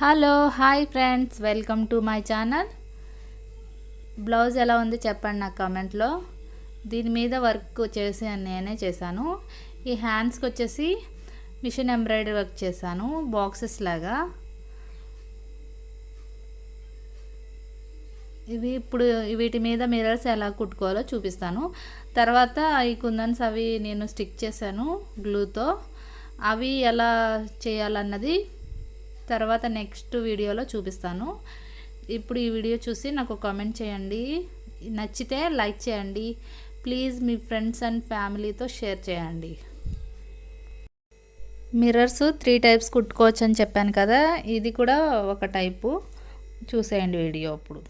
Hello hi friends, welcome to my channel. Blouse ఎలా ఉంది చెప్పండి నాకు కామెంట్లో. దీని మీద వర్క్ చేసి నేనే చేశాను. ఈ హ్యాండ్స్కి వచ్చేసి మిషన్ ఎంబ్రాయిడరీ వర్క్ చేశాను, బాక్సెస్ లాగా. ఇవి ఇప్పుడు వీటి మీద మిర్రర్స్ ఎలా కుట్టుకోవాలో చూపిస్తాను. తర్వాత ఈ కుందన్స్ అవి నేను స్టిక్ చేశాను గ్లూతో. అవి ఎలా చేయాలన్నది తర్వాత నెక్స్ట్ వీడియోలో చూపిస్తాను. ఇప్పుడు ఈ వీడియో చూసి నాకు కామెంట్ చేయండి, నచ్చితే లైక్ చేయండి. ప్లీజ్ మీ ఫ్రెండ్స్ అండ్ ఫ్యామిలీతో షేర్ చేయండి. మిర్రర్స్ 3 టైప్స్ కుట్టుకోవచ్చు అని చెప్పాను కదా, ఇది కూడా ఒక టైపు. చూసేయండి వీడియో అప్పుడు.